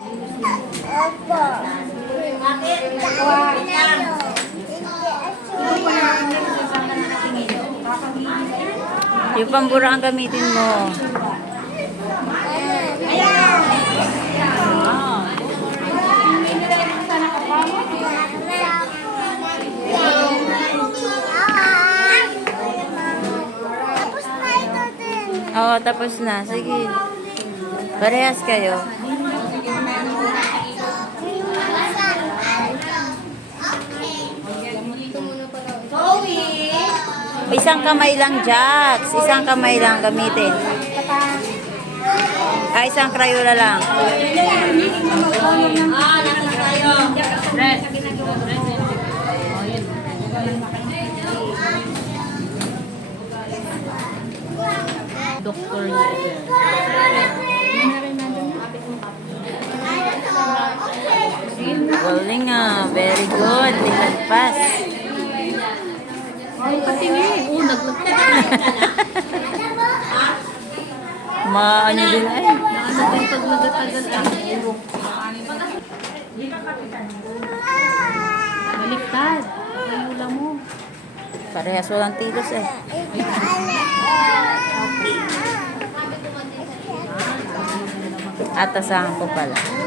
Opo. Yung pambura ang gamitin mo. Din. Oo, tapos na. Sige. Parehas kayo. Isang kamay lang, Jax. Isang kamay lang gamitin. Ah, isang Crayola lang. Doktor niya. Galing ah. Very good. Linagpas. Ay, pati nga eh. Oh, naglagpas. Maano din ay. Nakadating pag nagatagal ang urok. Baliktad. Ayula mo. Parehas walang tilos eh. Atasahan ko pala.